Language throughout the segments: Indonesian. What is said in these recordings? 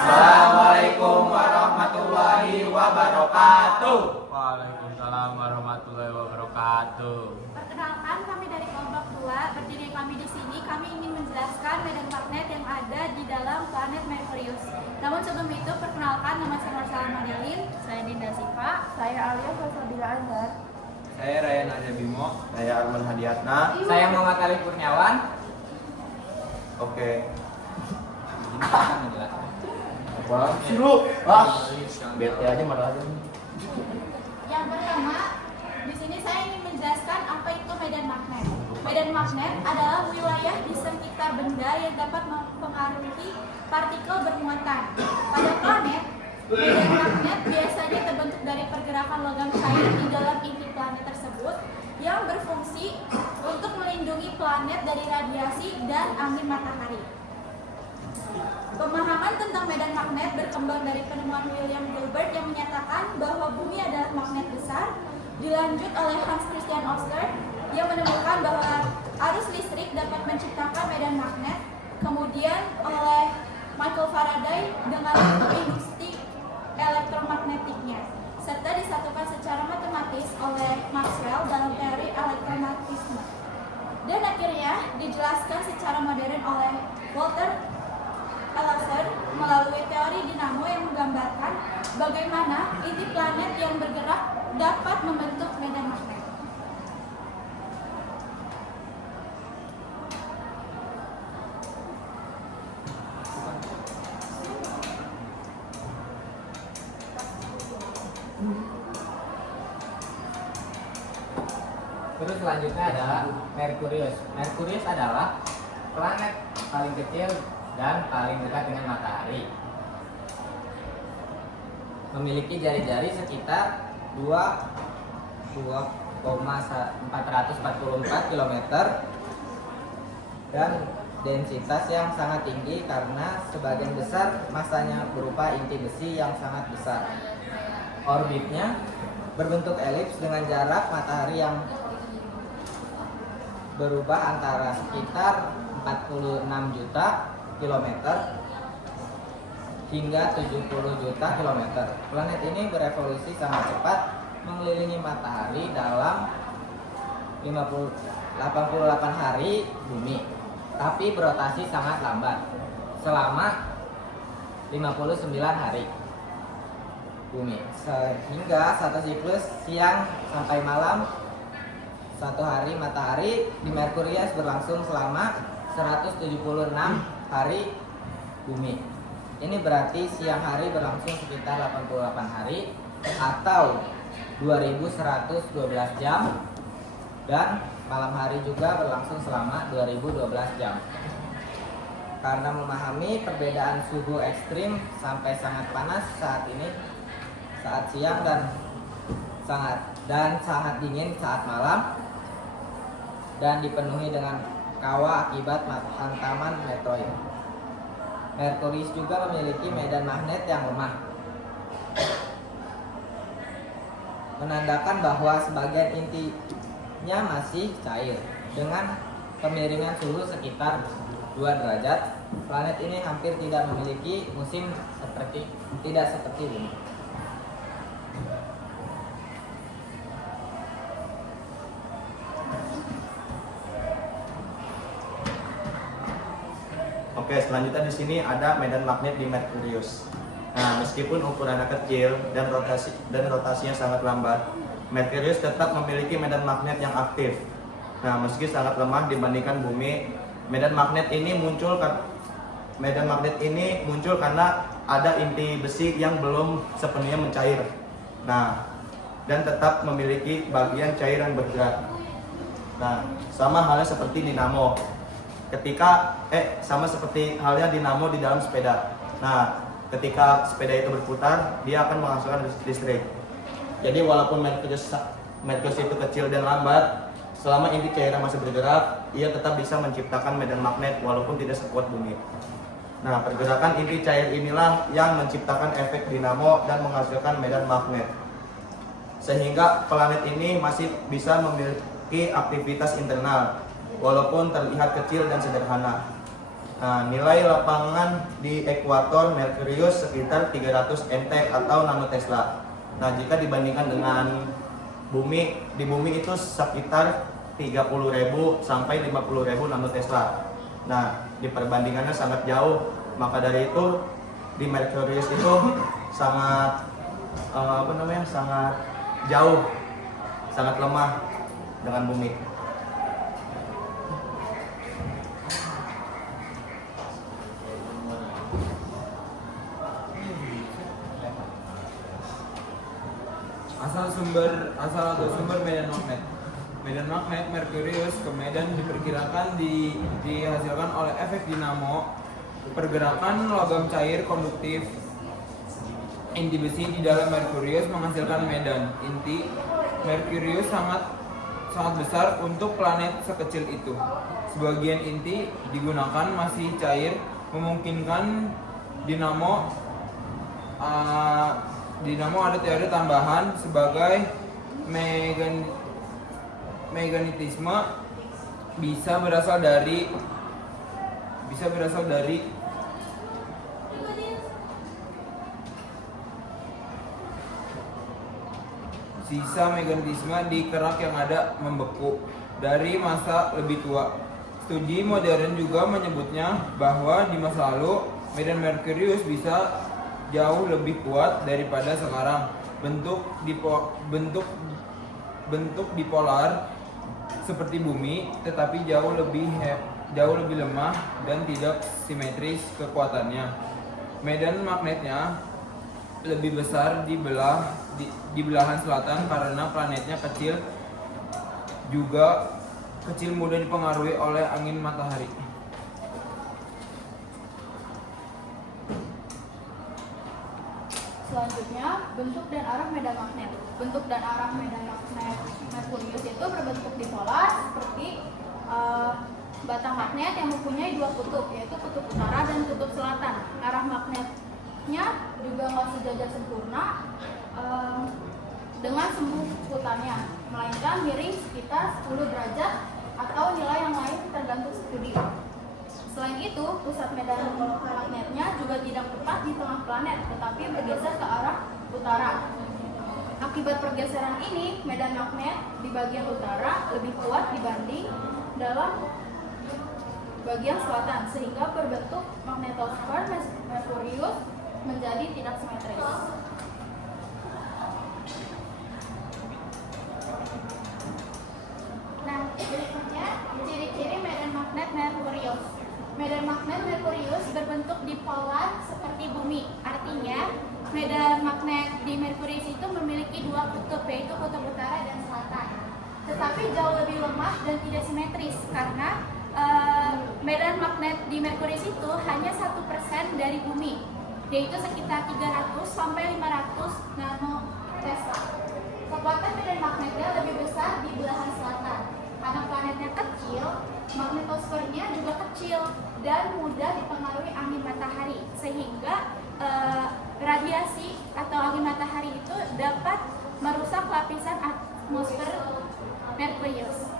Assalamualaikum warahmatullahi wabarakatuh. Waalaikumsalam warahmatullahi wabarakatuh. Perkenalkan, kami dari kelompok 2. Berdiri kami di sini, kami ingin menjelaskan medan magnet yang ada di dalam planet Merkurius. Namun sebelum itu, perkenalkan, nama saya Marsala Madelin. Saya Dinda Siva. Saya Alia Salsabila Azhar. Saya Ryan Anja Bimo. Saya Arman Hadiatna. Saya Muhammad Ali Kurniawan. Oke. Ini akan menjelaskan. Apaan sih lu? Bete aja malah aja. Yang pertama, di sini saya ingin menjelaskan apa itu medan magnet. Medan magnet adalah wilayah di sekitar benda yang dapat mempengaruhi partikel bermuatan. Pada planet, medan magnet biasanya terbentuk dari pergerakan logam cair di dalam inti planet tersebut yang berfungsi untuk melindungi planet dari radiasi dan angin matahari. Pemahaman tentang medan magnet berkembang dari penemuan William Gilbert yang menyatakan bahwa bumi adalah magnet besar, dilanjut oleh Hans Christian Ørsted yang menemukan bahwa arus listrik dapat menciptakan medan magnet, kemudian oleh Michael Faraday dengan induksi elektromagnetiknya, serta disatukan secara matematis oleh Maxwell dalam teori elektromagnetisme. Dan akhirnya dijelaskan secara modern oleh Walter Alhazen melalui teori dinamo yang menggambarkan bagaimana inti planet yang bergerak dapat membentuk medan magnet. Terus selanjutnya adalah Merkurius. Merkurius adalah planet paling kecil dan paling dekat dengan matahari. Memiliki jari-jari sekitar 2,444 km dan densitas yang sangat tinggi karena sebagian besar masanya berupa inti besi yang sangat besar. Orbitnya berbentuk elips dengan jarak matahari yang berubah antara sekitar 46 juta kilometer hingga 70 juta kilometer. Planet ini berevolusi sangat cepat mengelilingi matahari dalam 88 hari bumi, tapi berotasi sangat lambat selama 59 hari bumi, sehingga satu siklus siang sampai malam satu hari matahari di Merkurius berlangsung selama 176 hari bumi. Ini berarti siang hari berlangsung sekitar 88 hari atau 2112 jam, dan malam hari juga berlangsung selama 2012 jam. Karena memahami perbedaan suhu ekstrim sampai sangat panas saat ini, saat siang, dan sangat dingin saat malam, dan dipenuhi dengan kawah akibat hantaman meteorit. Merkurius juga memiliki medan magnet yang lemah, menandakan bahwa sebagian intinya masih cair. Dengan kemiringan suhu sekitar 2 derajat, planet ini hampir tidak memiliki musim seperti bumi. Oke, selanjutnya di sini ada medan magnet di Merkurius. Nah, meskipun ukurannya kecil dan rotasinya sangat lambat, Merkurius tetap memiliki medan magnet yang aktif. Nah, meski sangat lemah dibandingkan bumi, medan magnet ini muncul karena ada inti besi yang belum sepenuhnya mencair. Nah, dan tetap memiliki bagian cairan bergerak. Nah, sama halnya seperti dinamo. Sama seperti halnya dinamo di dalam sepeda. Nah, ketika sepeda itu berputar, dia akan menghasilkan listrik. Jadi walaupun Merkurius itu kecil dan lambat, selama inti cairan masih bergerak, ia tetap bisa menciptakan medan magnet walaupun tidak sekuat bumi. Nah, pergerakan inti cair inilah yang menciptakan efek dinamo dan menghasilkan medan magnet. Sehingga planet ini masih bisa memiliki aktivitas internal walaupun terlihat kecil dan sederhana. Nah, nilai lapangan di ekuator Merkurius sekitar 300 mt atau nanotesla. Nah, jika dibandingkan dengan bumi, di bumi itu sekitar 30.000 sampai 50.000 nanotesla. Nah, di perbandingannya sangat jauh. Maka dari itu di Merkurius itu sangat sangat jauh, sangat lemah dengan bumi. Asal atau sumber medan magnet. Medan magnet Merkurius ke Medan diperkirakan dihasilkan oleh efek dinamo, pergerakan logam cair konduktif inti besi di dalam Merkurius menghasilkan medan inti. Merkurius sangat besar untuk planet sekecil itu. Sebagian inti digunakan masih cair, memungkinkan dinamo ada teori tambahan sebagai mekanisme bisa berasal dari sisa mekanisme di kerak yang ada membeku dari masa lebih tua. Studi modern juga menyebutnya bahwa di masa lalu medan Merkurius bisa jauh lebih kuat daripada sekarang. Bentuk dipolar seperti bumi, tetapi jauh lebih lemah dan tidak simetris kekuatannya. Medan magnetnya lebih besar di belahan selatan karena planetnya kecil, juga kecil mudah dipengaruhi oleh angin matahari. Selanjutnya, bentuk dan arah medan magnet. Bentuk dan arah medan magnet Merkurius itu berbentuk dipolar seperti batang magnet yang mempunyai dua kutub, yaitu kutub utara dan kutub selatan. Arah magnetnya juga nggak sejajar sempurna dengan semuputannya, melainkan miring sekitar 10 derajat atau nilai yang lain tergantung studi. Selain itu, pusat medan magnetnya juga tidak tepat di tengah planet, tetapi bergeser ke arah utara. Akibat pergeseran ini, medan magnet di bagian utara lebih kuat dibanding dalam bagian selatan, sehingga berbentuk magnetosfer Merkurius menjadi tidak simetris. Nah, berikutnya ciri-ciri medan magnet Merkurius. Medan magnet Merkurius berbentuk dipolar seperti bumi. Artinya, medan magnet di Merkurius itu memiliki dua kutub, yaitu kutub utara dan selatan. Tetapi jauh lebih lemah dan tidak simetris karena medan magnet di Merkurius itu hanya 1% dari bumi, yaitu sekitar 300 sampai 500 nanotesla. Kekuatan medan magnetnya lebih besar di belahan selatan. Karena planetnya kecil, magnetosfernya juga kecil dan mudah dipengaruhi angin matahari, sehingga radiasi atau angin matahari itu dapat merusak lapisan atmosfer Merkurius.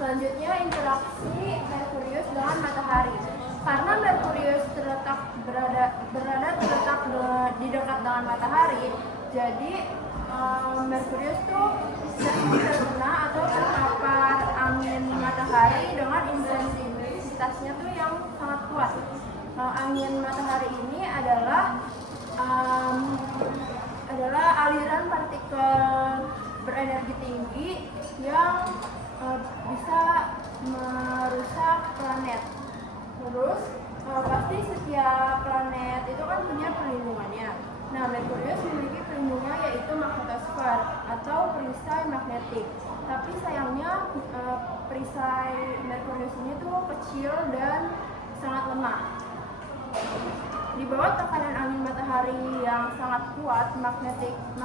Selanjutnya, interaksi Merkurius dengan matahari. Karena Merkurius berada di dekat dengan matahari, jadi Merkurius tuh sering terkena atau terpapar angin matahari dengan intensitasnya tuh yang sangat kuat. Angin matahari ini adalah aliran partikel berenergi tinggi yang bisa merusak planet. Terus pasti setiap planet itu kan punya perlindungannya. Nah, Merkurius memiliki perlindungan yaitu magnetosfer atau perisai magnetik. Tapi sayangnya perisai Merkurius ini tuh kecil dan sangat lemah. Di bawah tekanan angin matahari yang sangat kuat, magnetosfer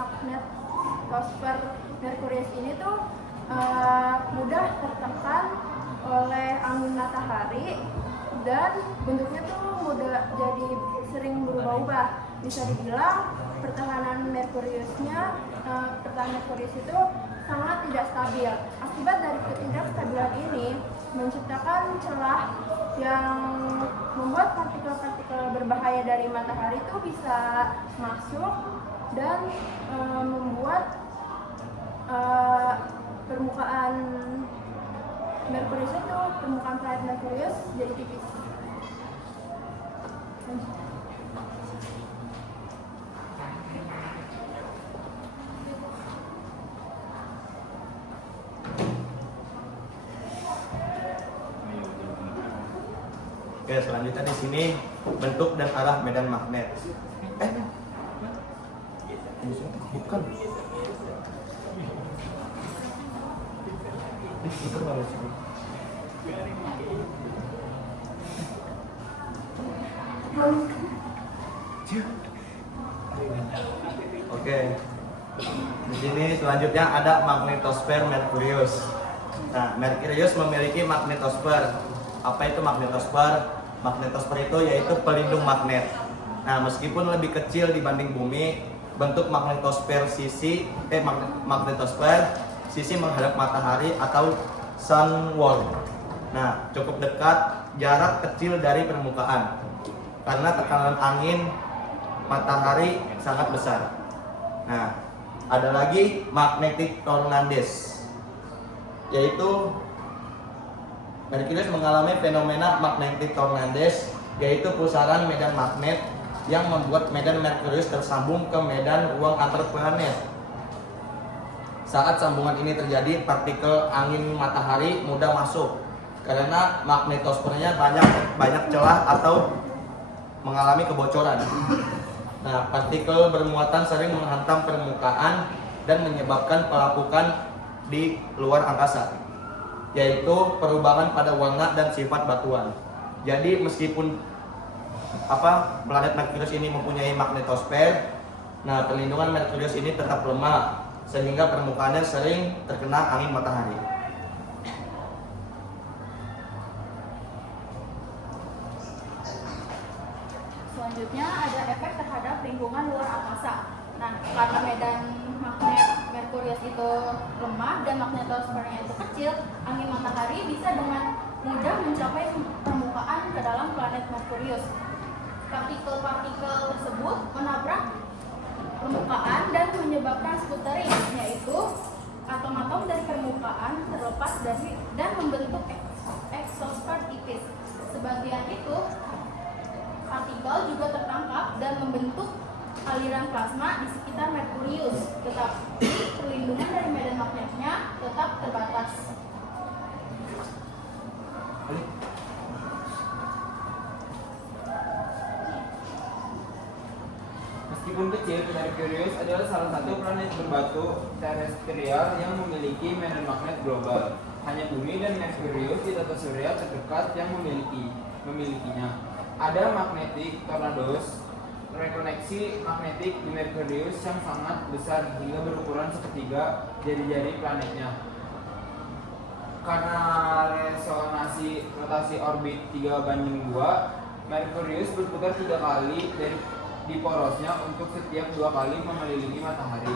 Merkurius ini tuh mudah tertekan oleh angin matahari dan bentuknya tuh mudah jadi sering berubah-ubah. Bisa dibilang pertahanan Merkurius itu sangat tidak stabil. Akibat dari ketidakstabilan ini menciptakan celah yang membuat partikel-partikel berbahaya dari matahari itu bisa masuk dan membuat permukaan Merkurius itu, permukaan planet Merkurius jadi tipis. Oke, selanjutnya di sini bentuk dan arah medan magnet. Bukan. Oke. Di sini selanjutnya ada magnetosfer Merkurius. Nah, Merkurius memiliki magnetosfer. Apa itu magnetosfer? Magnetosfer itu yaitu pelindung magnet. Nah, meskipun lebih kecil dibanding bumi, bentuk magnetosfer sisi menghadap matahari atau sun wall. Nah, cukup dekat, jarak kecil dari permukaan. Karena tekanan angin matahari sangat besar. Nah, ada lagi magnetic tornadoes, yaitu Merkurius mengalami fenomena magnetic tornadoes, yaitu pusaran medan magnet yang membuat medan Merkurius tersambung ke medan ruang antar planet. Saat sambungan ini terjadi, partikel angin matahari mudah masuk karena magnetosfernya banyak celah atau mengalami kebocoran. Nah, partikel bermuatan sering menghantam permukaan dan menyebabkan pelapukan di luar angkasa, yaitu perubahan pada warna dan sifat batuan. Jadi meskipun planet Merkurius ini mempunyai magnetosfer, nah perlindungan Merkurius ini tetap lemah sehingga permukaannya sering terkena angin matahari. Selanjutnya ada efek terhadap lingkungan luar angkasa. Nah, karena medan magnet Merkurius itu lemah dan magnetosfernya itu kecil, angin matahari bisa dengan mudah mencapai permukaan ke dalam planet Merkurius. Partikel-partikel tersebut menabrak permukaan dan menyebabkan sputtering, yaitu atom-atom dari permukaan terlepas dan membentuk exosfer tipis. Sebagian itu partikel juga tertangkap dan membentuk aliran plasma di sekitar Merkurius, tetapi perlindungan dari medan magnetnya tetap terbatas. Meskipun kecil, Merkurius adalah salah satu planet berbatu terestrial yang memiliki medan magnet global. Hanya Bumi dan Merkurius di tata surya terdekat yang memilikinya. Ada magnetic tornadoes, rekoneksi magnetik di Merkurius yang sangat besar hingga berukuran sepertiga jari-jari planetnya. Karena resonansi rotasi orbit 3:2, Merkurius berputar 3 kali di porosnya untuk setiap 2 kali mengelilingi matahari.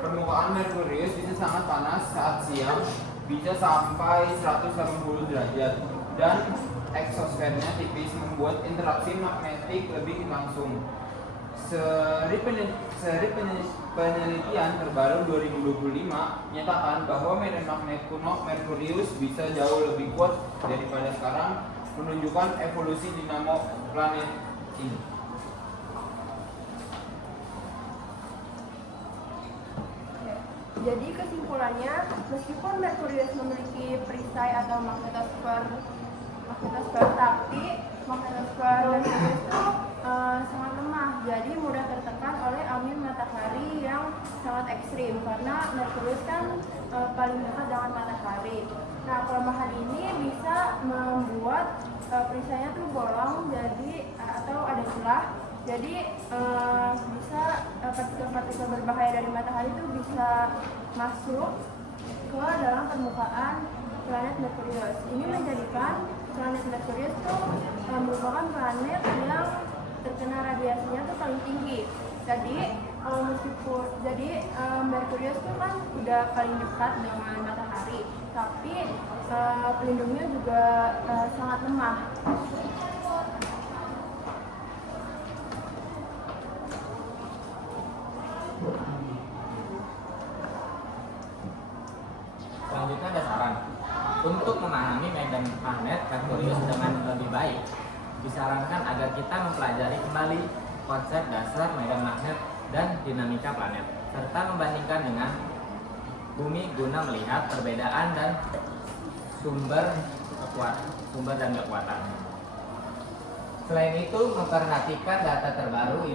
Permukaan Merkurius bisa sangat panas saat siang, bisa sampai 180 derajat, dan eksosfernya tipis membuat interaksi magnetik lebih langsung. Seri penelitian terbaru 2025 menyatakan bahwa medan magnet kuno Merkurius bisa jauh lebih kuat daripada sekarang, menunjukkan evolusi dinamo planet ini. Jadi kesimpulannya, meskipun Merkurius memiliki perisai atau magnetosfer, tapi magnetosfer Merkurius itu sangat lemah, jadi mudah tertekan oleh angin matahari yang sangat ekstrim karena Merkurius kan paling dekat dengan matahari. Nah, kelemahan ini bisa membuat perisainya tuh bolong, jadi atau ada celah. Jadi bisa partikel-partikel berbahaya dari matahari itu bisa masuk ke dalam permukaan planet Merkurius. Ini menjadikan planet Merkurius itu merupakan planet yang terkena radiasinya itu paling tinggi. Jadi Meskipun jadi Merkurius itu kan udah paling dekat dengan matahari, tapi pelindungnya juga sangat lemah. Selanjutnya ada saran. Untuk memahami medan magnet Merkurius dengan lebih baik, disarankan agar kita mempelajari kembali konsep dasar medan magnet dan dinamika planet, serta membandingkan dengan bumi guna melihat perbedaan dan sumber dan kekuatan. Selain itu, memperhatikan data terbaru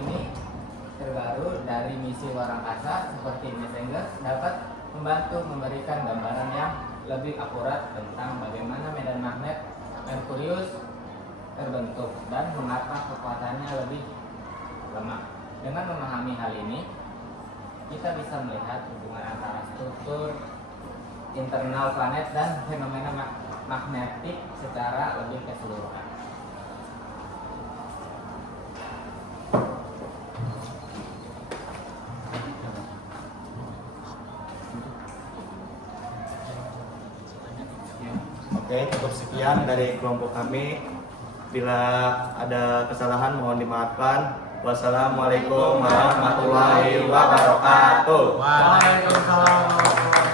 dari misi luar angkasa seperti Messenger dapat membantu memberikan gambaran yang lebih akurat tentang bagaimana medan magnet Merkurius terbentuk dan mengapa kekuatannya lebih lemah. Dengan memahami hal ini, kita bisa melihat hubungan antara struktur internal planet dan fenomena magnetik secara lebih keseluruhan. Oke, cukup sekian dari kelompok kami. Bila ada kesalahan mohon dimaafkan. Wassalamualaikum warahmatullahi wabarakatuh. Waalaikumsalam.